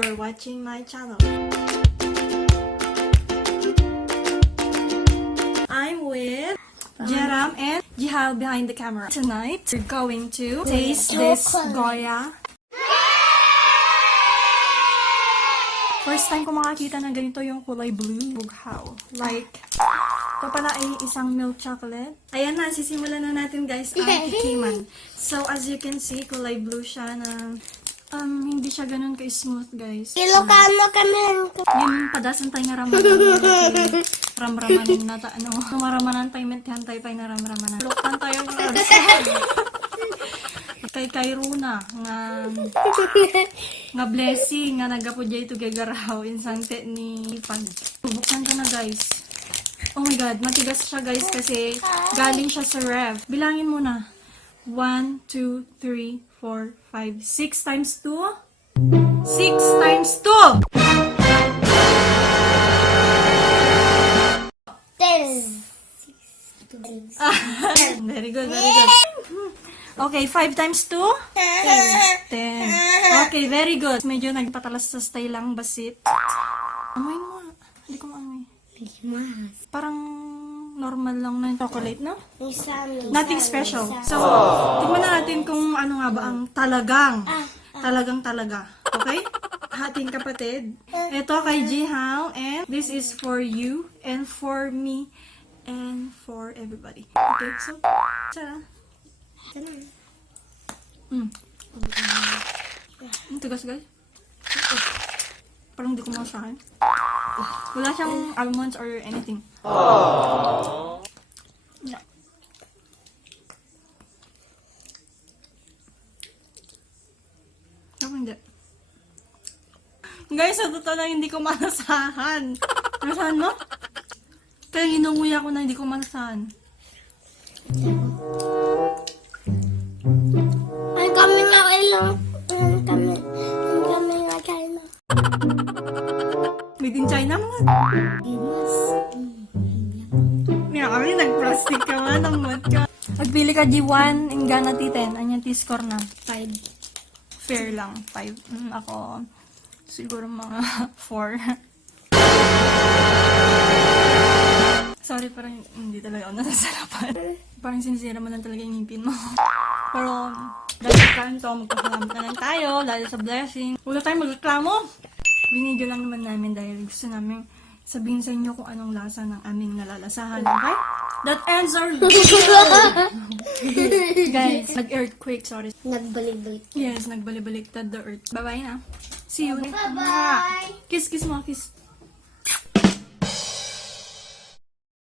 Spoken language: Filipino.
You're watching my channel. I'm with Jeram and Jihal behind the camera. Tonight, we're going to taste this Goya. First time ko makakita ng ganito yung kulay blue. Bughaw. Like, ito pala ay isang milk chocolate. Ayan na, sisimulan na natin guys ang tikiman. So, as you can see, kulay blue siya na hindi siya ganun ka-smooth guys. Ilocano kami. Yung padasan tayo nga ramanan. Ramramanin na ta, ano. Maramanan tayo, mentihan tayo pa na ramramanan. Luktan tayo mga kay Runa nga blessing nga nagapodya ito gagaraw insante ni Pag. Buksan ko na guys. Oh my god, matigas siya guys kasi galing siya sa ref. Bilangin mo na. 1, 2, 3, 4, 5, 6 times 2? 6 times 2! 10. Very good, very good. Okay, 5 times 2? 10. 10. Okay, very good. Medyo nagpatalas sa style lang, basit. Amoy mo. Hindi ko maamoy. Parang normal lang na chocolate, no? Nothing special. So, tignan na natin kung ano nga ba ang talaga. Okay? Ating kapatid. Ito kay Jihal, and this is for you, and for me, and for everybody. Okay, so, tara. Tigas guys. Parang hindi ko masahin. Wala siyang almonds or anything. Yeah. Ako hindi. Guys, sa totoo lang hindi ko malasahan. Malasahan mo? Kaya ginunguya ko na hindi ko malasahan. Ay, kami nga ilang. Kami nga China. Made in China mo nga. Nga kami, nag-plastic ka man, ang mat ka. Pagpili ka G1, ingana T10, anyan T-score na. 5. Fair lang, 5. Ako, siguro mga 4. Sorry, parang hindi talaga ako nasasarapan. Parang sinisira mo lang talaga yung ngipin mo. Pero, dahil kain to, magpasalamat na lang tayo, dahil sa blessing. Wala tayong magreklamo. Binidyo lang naman namin dahil gusto namin sabihin sa inyo kung anong lasa ng aming nalalasahan, okay? That ends our video! Guys, nag-earthquake, sorry. Nagbalik-balik. Yes, nagbalik-baliktad the earth. Bye-bye na. See you. Bye-bye! Kiss mo, kiss.